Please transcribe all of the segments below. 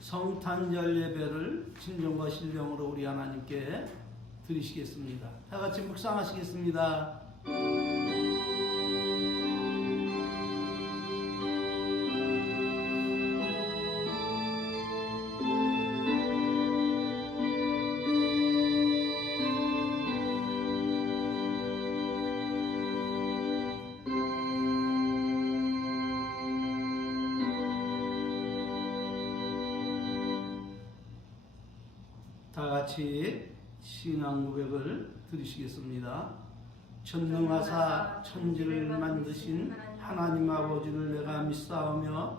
성탄절 예배를 진정과 신령으로 우리 하나님께 드리시겠습니다. 다 같이 묵상하시겠습니다. 다 같이 신앙 고백을 드리시겠습니다. 전능하사 천지를 만드신 하나님 아버지를 내가 믿사오며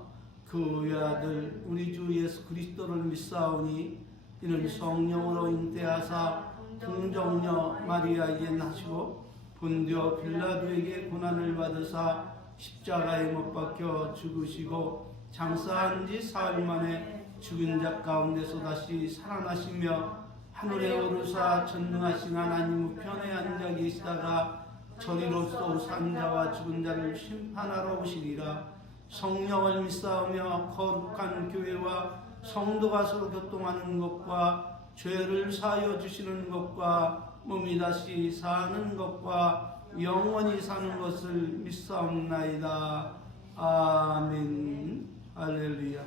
그 외아들 우리 주 예수 그리스도를 믿사오니 이는 성령으로 잉태하사 동정녀 마리아에게 나시고 본디오 빌라도에게 고난을 받으사 십자가에 못 박혀 죽으시고 장사한 지 사흘 만에 죽은 자 가운데서 다시 살아나시며 하늘에 오르사 전능하신 하나님 우편에 앉아 계시다가 저리로서 산 자와 죽은 자를 심판하러 오시리라. 성령을 믿사오며 거룩한 교회와 성도가 서로 교통하는 것과 죄를 사하여 주시는 것과 몸이 다시 사는 것과 영원히 사는 것을 믿사옵나이다. 아멘. 할렐루야.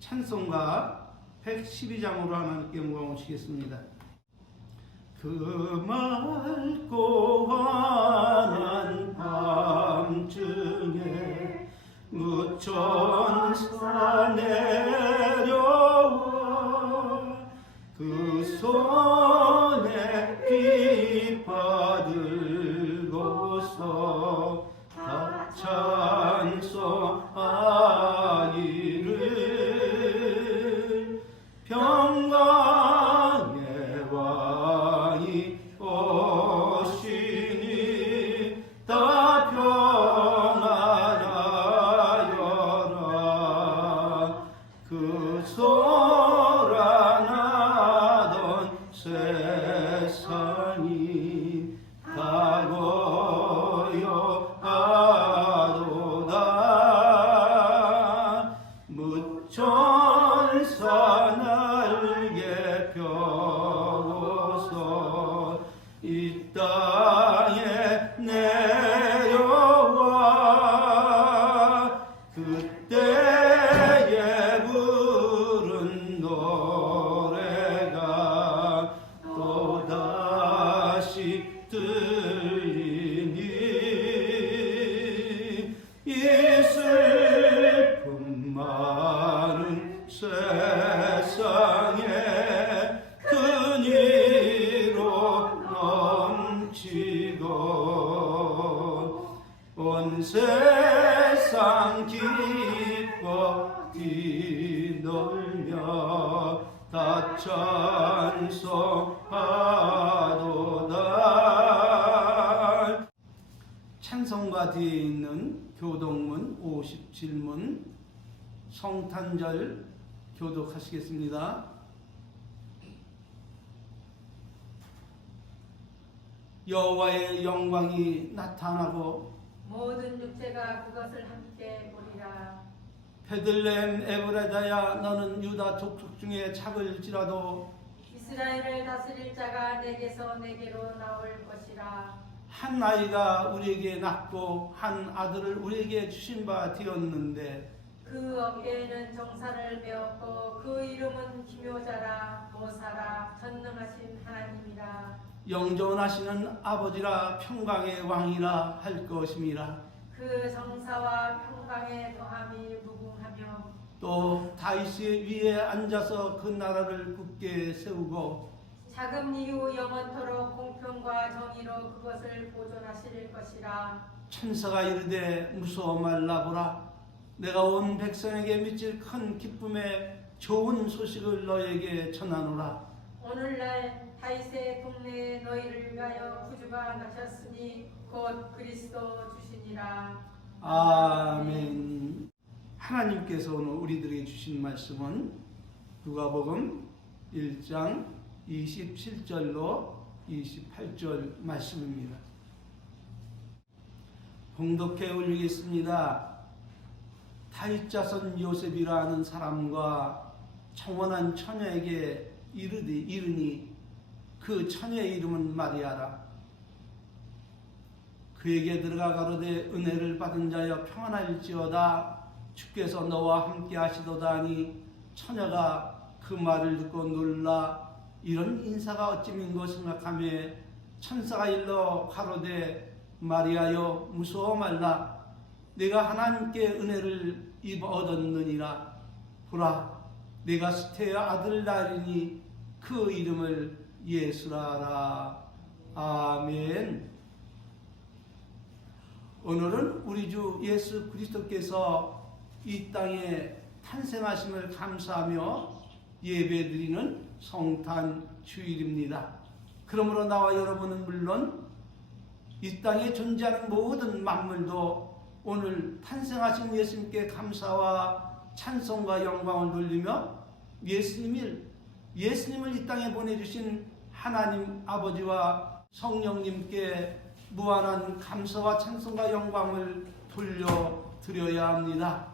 찬송가 112장으로 하나님께 영광 오시겠습니다. 그 맑고 환한 밤중에 무천사 내려와 그 손에 깃바 들고서 다 찬송하기를 평강의 왕이 오시니 다 평안하여라. 그 소란하던 세상이 다 고요하도다. 무천사 날개 펴고서 이 땅에 내려와 그때에 부른 노래가 또다시 들리니 이 슬픔 많은 세상에 근위로 넘치고 온 세상 기뻐 뛰놀며 다 찬송하도다. 찬송가 뒤에 있는 교독문 57문 성탄절 교독하시겠습니다. 여호와의 영광이 나타나고 모든 육체가 그것을 함께 보리라. 베들레헴 에브라다야 너는 유다 족속 중에 작을지라도 이스라엘을 다스릴 자가 내게서 내게로 나올 것이라. 한 아이가 우리에게 낳고 한 아들을 우리에게 주신 바 되었는데 그 어깨에는 정사를 메었고 그 이름은 기묘자라 모사라 전능하신 하나님이라. 영존하시는 아버지라 평강의 왕이라 할 것임이라. 그 정사와 평강의 더함이 무궁하며 또 다윗의 위에 앉아서 그 나라를 굳게 세우고 자금 이후 영원토록 공평과 정의로 그것을 보존하실 것이라. 천사가 이르되 무서워 말라보라. 내가 온 백성에게 미칠 큰 기쁨의 좋은 소식을 너에게 전하노라. 오늘날 다윗의 동네에 너희를 위하여 구주가 나셨으니 곧 그리스도 주시니라. 아멘. 하나님께서 오늘 우리들에게 주신 말씀은 누가복음 1장 27절로 28절 말씀입니다. 봉독해 올리겠습니다. 다윗 자손 요셉이라는 사람과 청혼한 처녀에게 이르니 그 처녀의 이름은 마리아라. 그에게 들어가 가로되 은혜를 받은 자여 평안할지어다. 주께서 너와 함께 하시도다 하니 처녀가 그 말을 듣고 놀라 이런 인사가 어찌민고 생각하며 천사가 일러 가로되 마리아여 무서워 말라. 내가 하나님께 은혜를 얻었느니라. 보라 내가 수태의 아들 낳으리니 그 이름을 예수라라. 아멘. 오늘은 우리 주 예수 그리스도께서 이 땅에 탄생하심을 감사하며 예배드리는 성탄 주일입니다. 그러므로 나와 여러분은 물론 이 땅에 존재하는 모든 만물도 오늘 탄생하신 예수님께 감사와 찬송과 영광을 돌리며 예수님을 이 땅에 보내주신 하나님 아버지와 성령님께 무한한 감사와 찬송과 영광을 돌려드려야 합니다.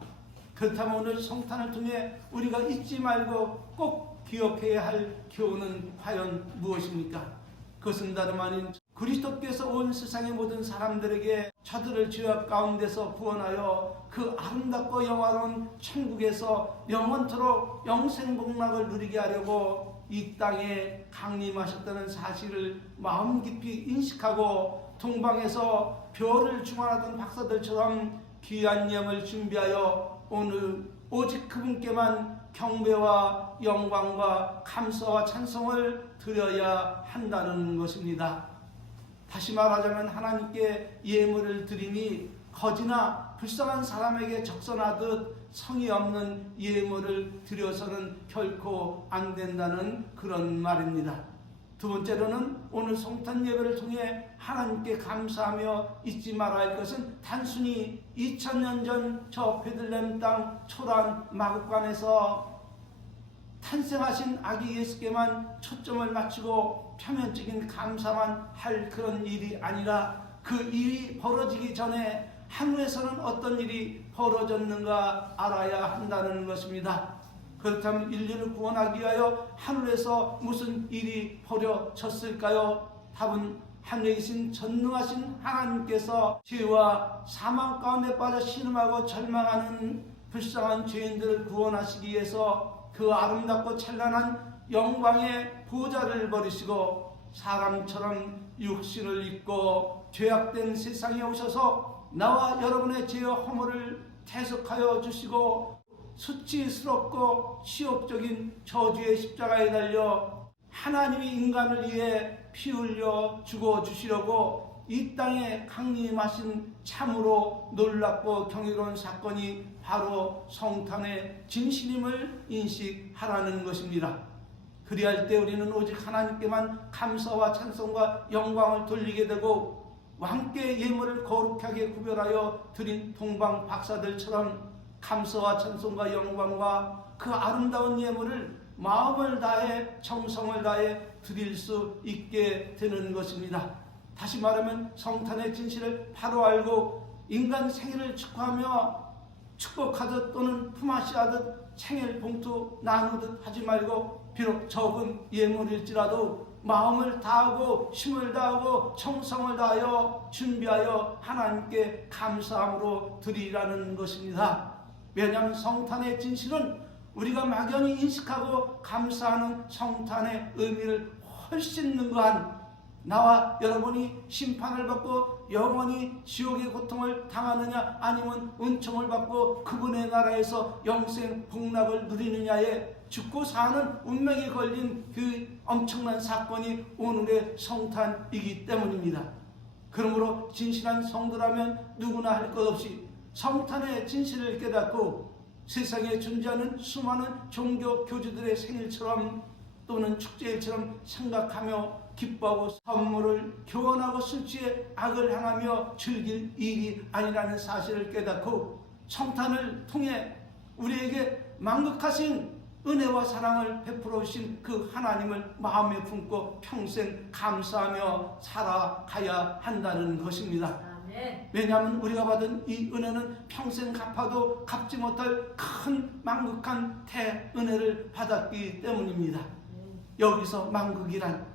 그렇다면 오늘 성탄을 통해 우리가 잊지 말고 꼭 기억해야 할 교훈은 과연 무엇입니까? 그것은 다름 아닌 그리스도께서 온 세상의 모든 사람들에게 저들을 죄악 가운데서 구원하여 그 아름답고 영화로운 천국에서 영원토록 영생복락을 누리게 하려고 이 땅에 강림하셨다는 사실을 마음 깊이 인식하고 동방에서 별을 중환하던 박사들처럼 귀한 예물을 준비하여 오늘 오직 그분께만 경배와 영광과 감사와 찬송을 드려야 한다는 것입니다. 다시 말하자면 하나님께 예물을 드리니 거지나 불쌍한 사람에게 적선하듯 성의 없는 예물을 드려서는 결코 안 된다는 그런 말입니다. 두 번째로는 오늘 성탄 예배를 통해 하나님께 감사하며 잊지 말아야 할 것은 단순히 2000년 전 저 베들레헴 땅 초라한 마국간에서 탄생하신 아기 예수께만 초점을 맞추고 표면적인 감사만 할 그런 일이 아니라 그 일이 벌어지기 전에 하늘에서는 어떤 일이 벌어졌는가 알아야 한다는 것입니다. 그렇다면 인류를 구원하기 위하여 하늘에서 무슨 일이 벌어졌을까요? 답은 하늘에 계신 전능하신 하나님께서 죄와 사망 가운데 빠져 신음하고 절망하는 불쌍한 죄인들을 구원하시기 위해서 그 아름답고 찬란한 영광의 보좌를 버리시고 사람처럼 육신을 입고 죄악된 세상에 오셔서 나와 여러분의 죄와 허물을 대속하여 주시고 수치스럽고 치욕적인 저주의 십자가에 달려 하나님이 인간을 위해 피 흘려 죽어주시려고 이 땅에 강림하신 참으로 놀랍고 경이로운 사건이 바로 성탄의 진실임을 인식하라는 것입니다. 그리할 때 우리는 오직 하나님께만 감사와 찬송과 영광을 돌리게 되고 왕께 예물을 거룩하게 구별하여 드린 동방 박사들처럼 감사와 찬송과 영광과 그 아름다운 예물을 마음을 다해 정성을 다해 드릴 수 있게 되는 것입니다. 다시 말하면 성탄의 진실을 바로 알고 인간 생일을 축하하며 축복하듯 또는 품앗이하듯 생일 봉투 나누듯 하지 말고 비록 적은 예물일지라도 마음을 다하고 힘을 다하고 정성을 다하여 준비하여 하나님께 감사함으로 드리라는 것입니다. 왜냐하면 성탄의 진실은 우리가 막연히 인식하고 감사하는 성탄의 의미를 훨씬 능가한 나와 여러분이 심판을 받고 영원히 지옥의 고통을 당하느냐 아니면 은총을 받고 그분의 나라에서 영생 복락을 누리느냐에 죽고 사는 운명이 걸린 그 엄청난 사건이 오늘의 성탄이기 때문입니다. 그러므로 진실한 성도라면 누구나 할 것 없이 성탄의 진실을 깨닫고 세상에 존재하는 수많은 종교 교주들의 생일처럼 또는 축제일처럼 생각하며 기뻐하고 선물을 교환하고 술 취해 악을 향하며 즐길 일이 아니라는 사실을 깨닫고 성탄을 통해 우리에게 만극하신 은혜와 사랑을 베풀어 주신 그 하나님을 마음에 품고 평생 감사하며 살아가야 한다는 것입니다. 아멘. 왜냐하면 우리가 받은 이 은혜는 평생 갚아도 갚지 못할 큰 만극한 대은혜를 받았기 때문입니다. 여기서 만극이란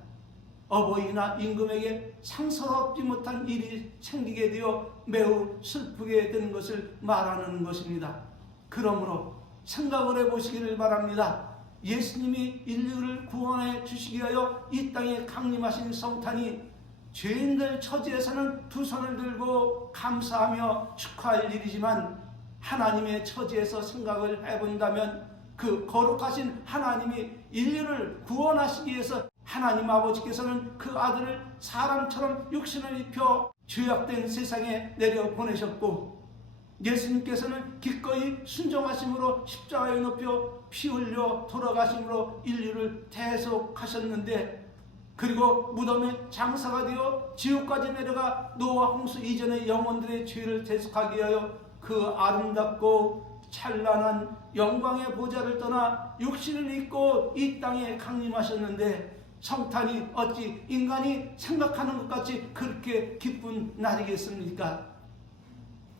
어버이나 임금에게 상서롭지 못한 일이 생기게 되어 매우 슬프게 된 것을 말하는 것입니다. 그러므로 생각을 해보시기를 바랍니다. 예수님이 인류를 구원해 주시기 위하여 이 땅에 강림하신 성탄이 죄인들 처지에서는 두 손을 들고 감사하며 축하할 일이지만 하나님의 처지에서 생각을 해본다면 그 거룩하신 하나님이 인류를 구원하시기 위해서 하나님 아버지께서는 그 아들을 사람처럼 육신을 입혀 죄악된 세상에 내려보내셨고 예수님께서는 기꺼이 순종하심으로 십자가에 높여 피 흘려 돌아가심으로 인류를 대속하셨는데 그리고 무덤에 장사가 되어 지옥까지 내려가 노아 홍수 이전의 영혼들의 죄를 대속하기 위하여 그 아름답고 찬란한 영광의 보좌를 떠나 육신을 입고 이 땅에 강림하셨는데 성탄이 어찌 인간이 생각하는 것 같이 그렇게 기쁜 날이겠습니까?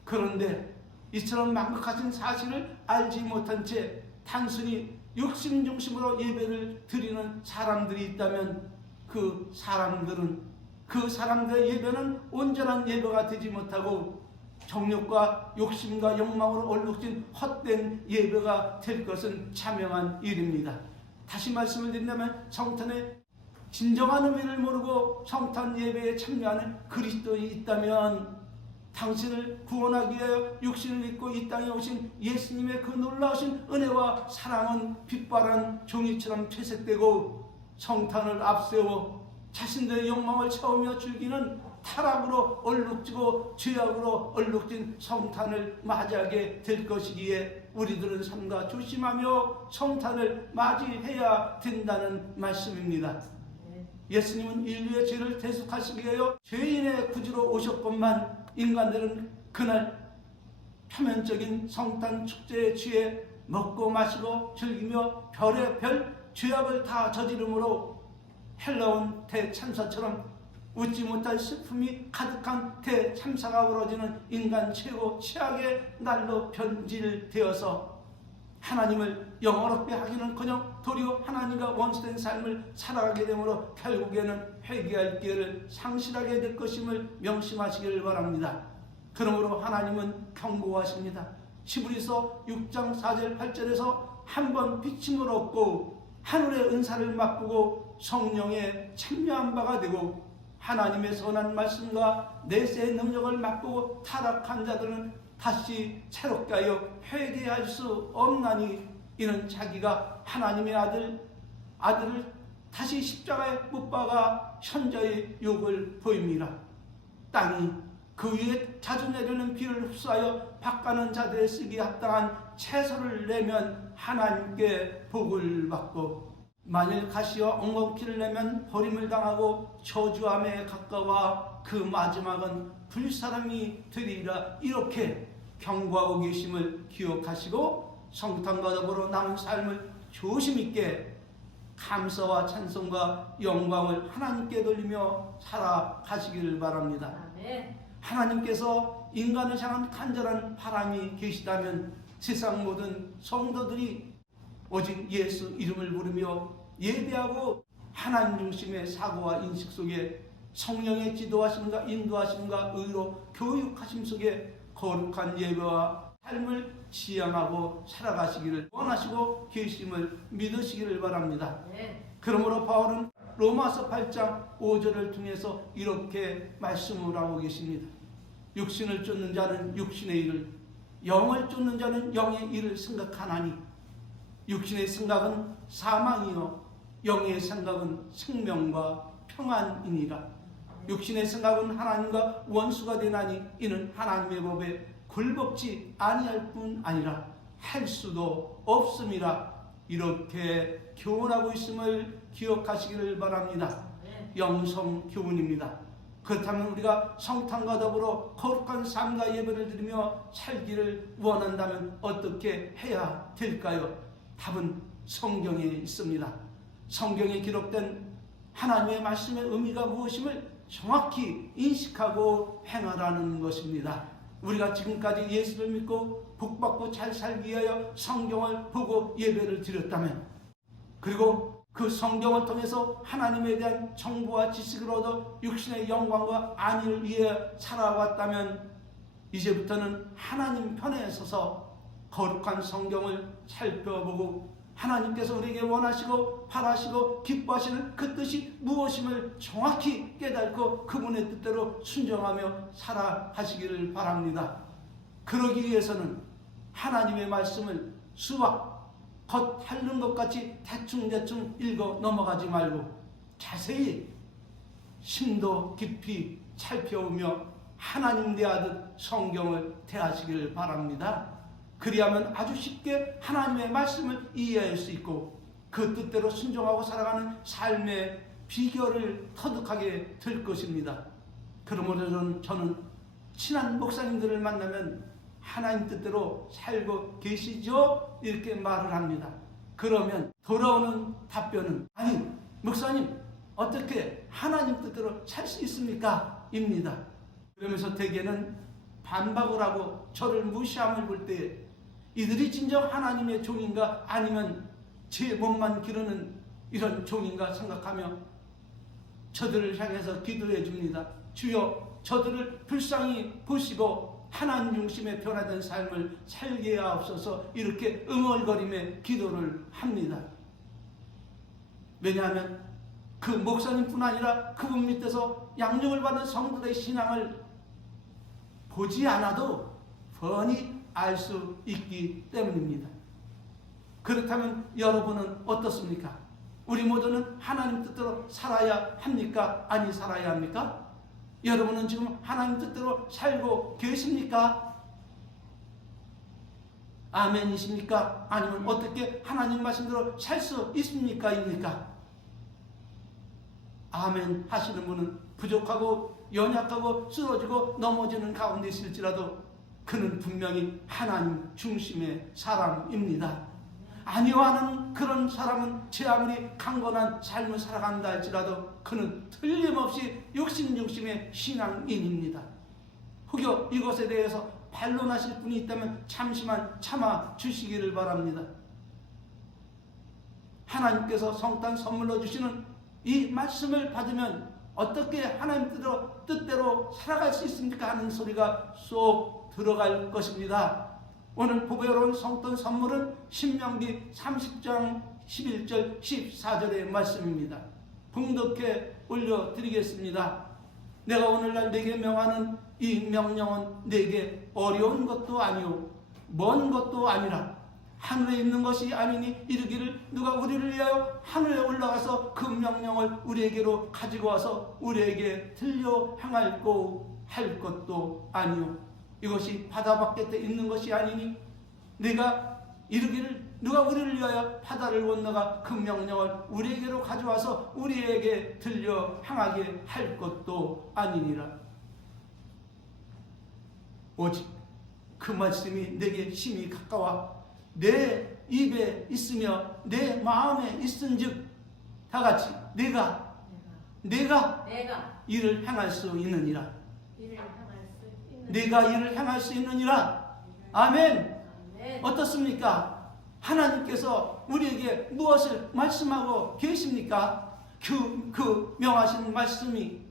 그런데 이처럼 망각하신 사실을 알지 못한 채 단순히 육신 중심으로 예배를 드리는 사람들이 있다면 그 사람들의 예배는 온전한 예배가 되지 못하고 정욕과 욕심과 욕망으로 얼룩진 헛된 예배가 될 것은 자명한 일입니다. 다시 말씀을 드린다면 성탄의 진정한 의미를 모르고 성탄 예배에 참여하는 그리스도인이 있다면 당신을 구원하기 위하여 육신을 입고 이 땅에 오신 예수님의 그 놀라우신 은혜와 사랑은 빛바란 종이처럼 퇴색되고 성탄을 앞세워 자신들의 욕망을 채우며 즐기는 타락으로 얼룩지고 죄악으로 얼룩진 성탄을 맞이하게 될 것이기에 우리들은 삼가 조심하며 성탄을 맞이해야 된다는 말씀입니다. 예수님은 인류의 죄를 대속하시기 위하여 죄인의 구주로 오셨건만 인간들은 그날 표면적인 성탄 축제에 취해 먹고 마시고 즐기며 별의별 죄악을 다 저지름으로 헬라온 대참사처럼 웃지 못할 슬픔이 가득한 대참사가 벌어지는 인간 최고 최악의 날로 변질되어서 하나님을 영어롭게 하기는커녕 도리어 하나님과 원수된 삶을 살아가게 되므로 결국에는 회개할 기회를 상실하게 될 것임을 명심하시기를 바랍니다. 그러므로 하나님은 경고하십니다. 히브리서 6장 4절 8절에서 한번 비침을 얻고 하늘의 은사를 맛보고 성령에 참여한 바가 되고 하나님의 선한 말씀과 내세의 능력을 맛보고 타락한 자들은 다시 새롭게 하여 회개할 수 없나니 이는 자기가 하나님의 아들을 다시 십자가에 못 박아 현저히 욕을 보입니다. 땅이 그 위에 자주 내리는 비를 흡수하여 박가는 자들의 쓰기에 합당한 채소를 내면 하나님께 복을 받고 만일 가시와 엉겅퀴를 내면 버림을 당하고 저주함에 가까워 그 마지막은 불사람이 되리라. 이렇게 경고하고 계심을 기억하시고 성탄과 더불어 남은 삶을 조심있게 감사와 찬송과 영광을 하나님께 돌리며 살아가시기를 바랍니다. 아멘. 하나님께서 인간을 향한 간절한 바람이 계시다면 세상 모든 성도들이 오직 예수 이름을 부르며 예배하고 하나님 중심의 사고와 인식 속에 성령의 지도하심과 인도하심과 의로 교육하심 속에 거룩한 예배와 삶을 지향하고 살아가시기를 원하시고 계심을 믿으시기를 바랍니다. 그러므로 바울은 로마서 8장 5절을 통해서 이렇게 말씀을 하고 계십니다. 육신을 쫓는 자는 육신의 일을, 영을 쫓는 자는 영의 일을 생각하나니 육신의 생각은 사망이요 영의 생각은 생명과 평안이니라. 육신의 생각은 하나님과 원수가 되나니 이는 하나님의 법에 굴복지 아니할 뿐 아니라 할 수도 없음이라. 이렇게 교훈하고 있음을 기억하시기를 바랍니다. 영성 교훈입니다. 그렇다면 우리가 성탄과 더불어 거룩한 삶과 예배를 드리며 살기를 원한다면 어떻게 해야 될까요? 답은 성경에 있습니다. 성경에 기록된 하나님의 말씀의 의미가 무엇임을 정확히 인식하고 행하라는 것입니다. 우리가 지금까지 예수를 믿고 복받고 잘 살기 위하여 성경을 보고 예배를 드렸다면, 그리고 그 성경을 통해서 하나님에 대한 정보와 지식을 얻어 육신의 영광과 안위를 위해 살아왔다면, 이제부터는 하나님 편에 서서 거룩한 성경을 살펴보고 하나님께서 우리에게 원하시고 바라시고 기뻐하시는 그 뜻이 무엇임을 정확히 깨닫고 그분의 뜻대로 순종하며 살아가시기를 바랍니다. 그러기 위해서는 하나님의 말씀을 수박, 겉 핥는 것 같이 대충대충 읽어 넘어가지 말고 자세히 심도 깊이 살펴보며 하나님 대하듯 성경을 대하시기를 바랍니다. 그리하면 아주 쉽게 하나님의 말씀을 이해할 수 있고 그 뜻대로 순종하고 살아가는 삶의 비결을 터득하게 될 것입니다. 그러므로 저는 친한 목사님들을 만나면 하나님 뜻대로 살고 계시죠? 이렇게 말을 합니다. 그러면 돌아오는 답변은 아니 목사님 어떻게 하나님 뜻대로 살 수 있습니까? 입니다. 그러면서 대개는 반박을 하고 저를 무시함을 볼 때 이들이 진정 하나님의 종인가 아니면 제 몸만 기르는 이런 종인가 생각하며 저들을 향해서 기도해 줍니다. 주여 저들을 불쌍히 보시고 하나님 중심의 변화된 삶을 살게 하옵소서. 이렇게 응얼거리며 기도를 합니다. 왜냐하면 그 목사님뿐 아니라 그분 밑에서 양육을 받은 성도들의 신앙을 보지 않아도 뻔히 알 수 있기 때문입니다. 그렇다면 여러분은 어떻습니까? 우리 모두는 하나님 뜻대로 살아야 합니까? 아니 살아야 합니까? 여러분은 지금 하나님 뜻대로 살고 계십니까? 아멘이십니까? 아니면 어떻게 하나님 말씀대로 살 수 있습니까? 입니까? 아멘 하시는 분은 부족하고 연약하고 쓰러지고 넘어지는 가운데 있을지라도 그는 분명히 하나님 중심의 사람입니다. 아니와는 그런 사람은 제 아무리 강건한 삶을 살아간다 할지라도 그는 틀림없이 욕심 중심의 신앙인입니다. 혹여 이것에 대해서 반론하실 분이 있다면 잠시만 참아 주시기를 바랍니다. 하나님께서 성탄 선물로 주시는 이 말씀을 받으면 어떻게 하나님 뜻대로 살아갈 수 있습니까? 하는 소리가 쏙 들어갈 것입니다. 오늘 보배로운 성탄 선물은 신명기 30장 11절 14절의 말씀입니다. 봉독해 올려드리겠습니다. 내가 오늘날 내게 명하는 이 명령은 내게 어려운 것도 아니요 먼 것도 아니라 하늘에 있는 것이 아니니 이르기를 누가 우리를 위하여 하늘에 올라가서 그 명령을 우리에게로 가지고 와서 우리에게 들려 행할고 할 것도 아니요 이것이 바다 밖에 있는 것이 아니니 내가 이르기를 누가 우리를 위하여 바다를 건너가 그 명령을 우리에게로 가져와서 우리에게 들려 행하게 할 것도 아니니라. 오직 그 말씀이 내게 심히 가까워 내 입에 있으며 내 마음에 있은즉 다같이 내가 이를 행할 수 있느니라. 내가 이를 행할 수 있느니라. 아멘. 어떻습니까? 하나님께서 우리에게 무엇을 말씀하고 계십니까? 그 명하신 말씀이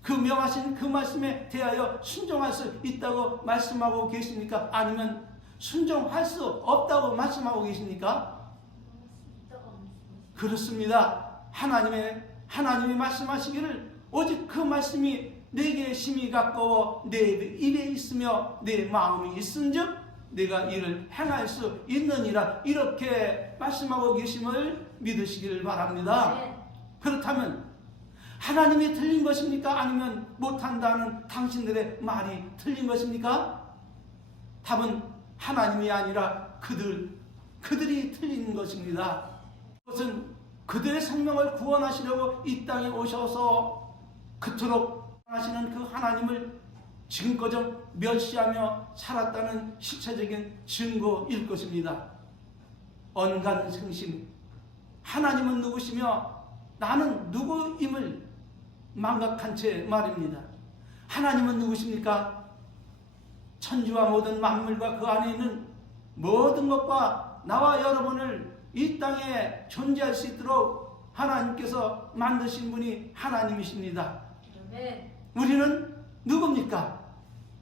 그 명하신 그 말씀에 대하여 순종할 수 있다고 말씀하고 계십니까? 아니면 순종할 수 없다고 말씀하고 계십니까? 그렇습니다. 하나님이 말씀하시기를 오직 그 말씀이 내게 심히 가까워 내 입에 있으며 내 마음이 있은즉 내가 이를 행할 수 있느니라. 이렇게 말씀하고 계심을 믿으시기를 바랍니다. 그렇다면 하나님이 틀린 것입니까? 아니면 못한다는 당신들의 말이 틀린 것입니까? 답은 하나님이 아니라 그들이 틀린 것입니다. 그것은 그들의 생명을 구원하시려고 이 땅에 오셔서 그토록 하시는 그 하나님을 지금까지 멸시하며 살았다는 실체적인 증거일 것입니다. 언간생심, 하나님은 누구시며 나는 누구임을 망각한 채 말입니다. 하나님은 누구십니까? 천지와 모든 만물과 그 안에 있는 모든 것과 나와 여러분을 이 땅에 존재할 수 있도록 하나님께서 만드신 분이 하나님이십니다. 아멘. 우리는 누굽니까?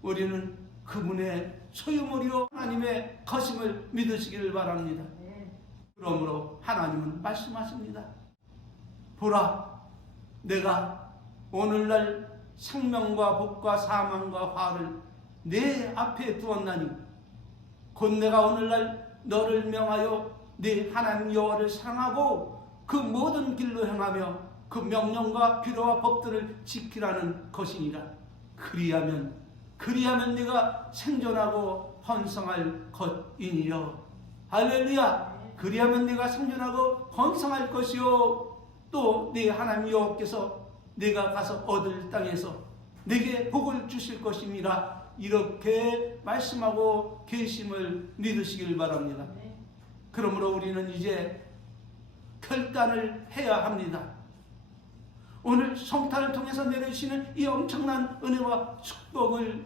우리는 그분의 소유물이요 하나님의 것임을 믿으시기를 바랍니다. 아멘. 그러므로 하나님은 말씀하십니다. 보라, 내가 오늘날 생명과 복과 사망과 화를 내 앞에 두었나니 곧 내가 오늘날 너를 명하여 네 하나님 여호와를 사랑하고 그 모든 길로 행하며 그 명령과 규례와 법들을 지키라는 것이니라. 그리하면 네가 생존하고 번성할 것이니요. 할렐루야. 그리하면 네가 생존하고 번성할 것이요. 또 네 하나님 여호와께서 네가 가서 얻을 땅에서 네게 복을 주실 것이니라. 이렇게 말씀하고 계심을 믿으시길 바랍니다. 그러므로 우리는 이제 결단을 해야 합니다. 오늘 성탄을 통해서 내려주시는 이 엄청난 은혜와 축복을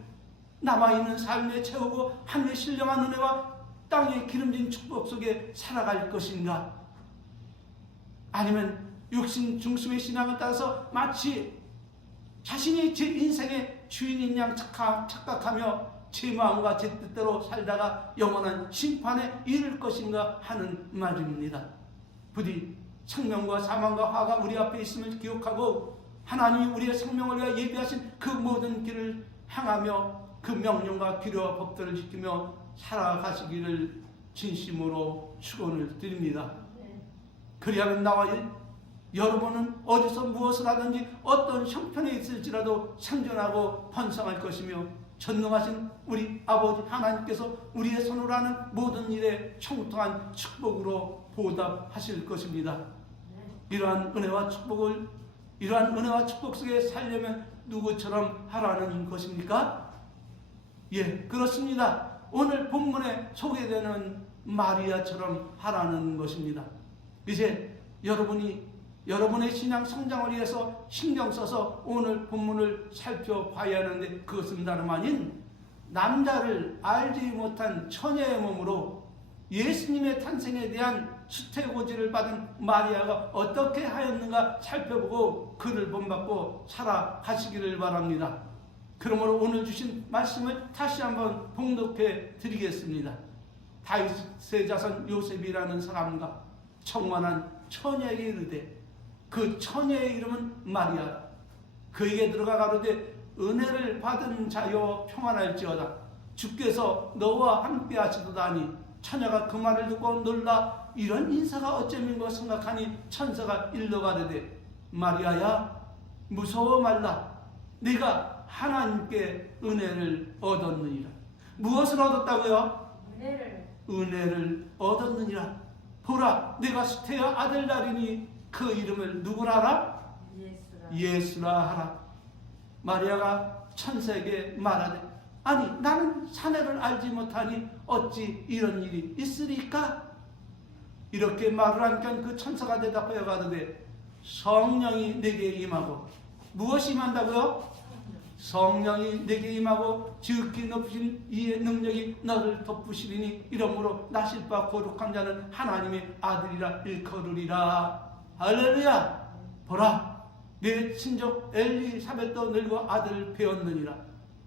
남아있는 삶에 채우고 하늘의 신령한 은혜와 땅에 기름진 축복 속에 살아갈 것인가? 아니면 육신 중심의 신앙을 따라서 마치 자신이 제 인생의 주인인 양 착각하며 제 마음과 제 뜻대로 살다가 영원한 심판에 이를 것인가 하는 말입니다. 부디 생명과 사망과 화가 우리 앞에 있음을 기억하고 하나님이 우리의 생명을 위하여 예비하신 그 모든 길을 향하며 그 명령과 규례와 법들을 지키며 살아가시기를 진심으로 축원을 드립니다. 그리하면 나와 여러분은 어디서 무엇을 하든지 어떤 형편에 있을지라도 생존하고 번성할 것이며 전능하신 우리 아버지 하나님께서 우리의 손으로 하는 모든 일에 총통한 축복으로 보답하실 것입니다. 이러한 은혜와 축복 속에 살려면 누구처럼 하라는 것입니까? 예, 그렇습니다. 오늘 본문에 소개되는 마리아처럼 하라는 것입니다. 이제 여러분의 신앙 성장을 위해서 신경 써서 오늘 본문을 살펴봐야 하는데 그것은 다름 아닌 남자를 알지 못한 처녀의 몸으로 예수님의 탄생에 대한 수태고지를 받은 마리아가 어떻게 하였는가 살펴보고 그를 본받고 살아가시기를 바랍니다. 그러므로 오늘 주신 말씀을 다시 한번 봉독해 드리겠습니다. 다윗의 자손 요셉이라는 사람과 청혼한 처녀에게 이르되 그 처녀의 이름은 마리아라. 그에게 들어가 가로되 은혜를 받은 자여 평안할지어다. 주께서 너와 함께 하시도다니. 처녀가 그 말을 듣고 놀라 이런 인사가 어쩌면고 생각하니 천사가 일러 가로되 마리아야 무서워 말라. 네가 하나님께 은혜를 얻었느니라. 무엇을 얻었다고요? 은혜를 얻었느니라. 보라, 내가 수태야 아들 낳으리니 그 이름을 누구라 하라? 예수라 하라. 마리아가 천사에게 말하되 아니 나는 사내를 알지 못하니 어찌 이런 일이 있으리까? 이렇게 말을 하니까 그 천사가 대답하여 가로되 성령이 내게 임하고 무엇이 임한다고요? 성령이 내게 임하고 지극히 높으신 이의 능력이 너를 덮으시리니 이러므로 나실 바 거룩한 자는 하나님의 아들이라 일컬으리라. 할렐루야. 보라, 내 친족 엘리사벳도 늙어 아들을 배웠느니라.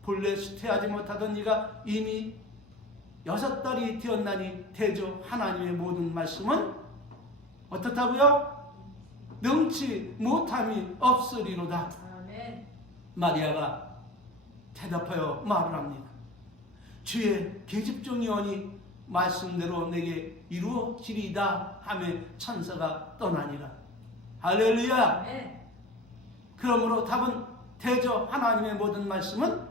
본래 수태하지 못하던 이가 이미 6달이 되었나니 대저 하나님의 모든 말씀은 어떻다고요? 능치 못함이 없으리로다. 아멘. 마리아가 대답하여 말을 합니다. 주의 계집종이오니 말씀대로 내게 이루어지리이다 하며 천사가 떠나니라. 할렐루야. 아멘. 그러므로 답은 대저 하나님의 모든 말씀은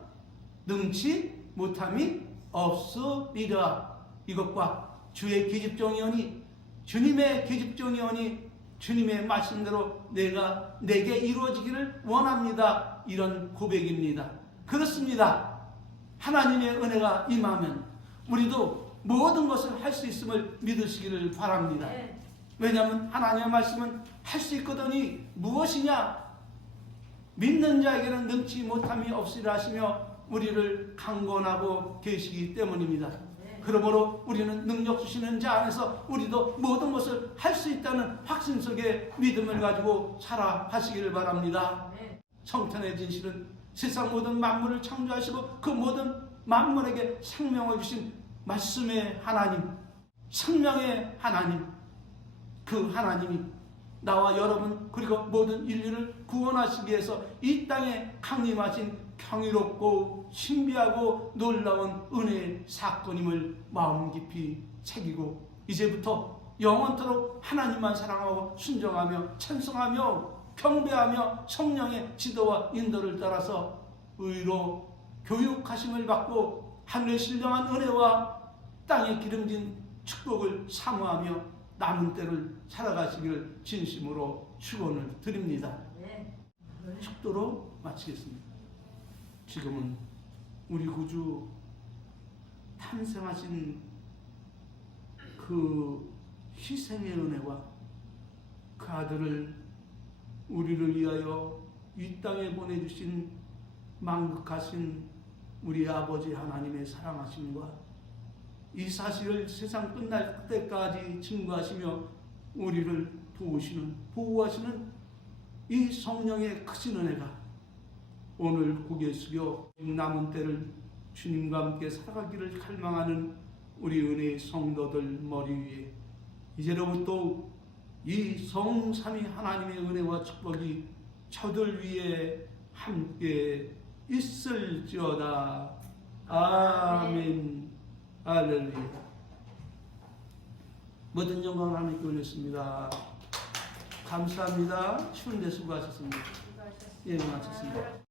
능치 못함이 없으리라. 이것과 주의 계집종이오니 주님의 계집종이오니 주님의 말씀대로 내게 이루어지기를 원합니다. 이런 고백입니다. 그렇습니다. 하나님의 은혜가 임하면 우리도 모든 것을 할 수 있음을 믿으시기를 바랍니다. 왜냐하면 하나님의 말씀은 할 수 있거든이 무엇이냐? 믿는 자에게는 능치 못함이 없으리라 하시며 우리를 강권하고 계시기 때문입니다. 그러므로 우리는 능력 주시는 자 안에서 우리도 모든 것을 할 수 있다는 확신 속에 믿음을 가지고 살아가시기를 바랍니다. 성탄의 진실은 세상 모든 만물을 창조하시고 그 모든 만물에게 생명을 주신 말씀의 하나님, 생명의 하나님, 그 하나님이 나와 여러분 그리고 모든 인류를 구원하시기 위해서 이 땅에 강림하신 경이롭고 신비하고 놀라운 은혜의 사건임을 마음 깊이 새기고 이제부터 영원토록 하나님만 사랑하고 순종하며 찬송하며 경배하며 성령의 지도와 인도를 따라서 의로 교육하심을 받고 하늘의 신령한 은혜와 땅에 기름진 축복을 사모하며 남은 때를 살아가시기를 진심으로 축원을 드립니다. 축도로 마치겠습니다. 지금은 우리 구주 탄생하신 그 희생의 은혜와 그 아들을 우리를 위하여 이 땅에 보내주신 만극하신 우리 아버지 하나님의 사랑하심과 이 사실을 세상 끝날 때까지 증거하시며 우리를 도우시는 보호하시는 이 성령의 크신 은혜가 오늘 고개 숙여 남은 때를 주님과 함께 살아가기를 갈망하는 우리 은혜의 성도들 머리 위에 이제로부터 이 성삼위 하나님의 은혜와 축복이 저들 위에 함께 있을지어다. 아멘. 할렐루야. 모든 영광 하나님께 올렸습니다. 감사합니다. 추운데 수고하셨습니다. 예, 마쳤습니다.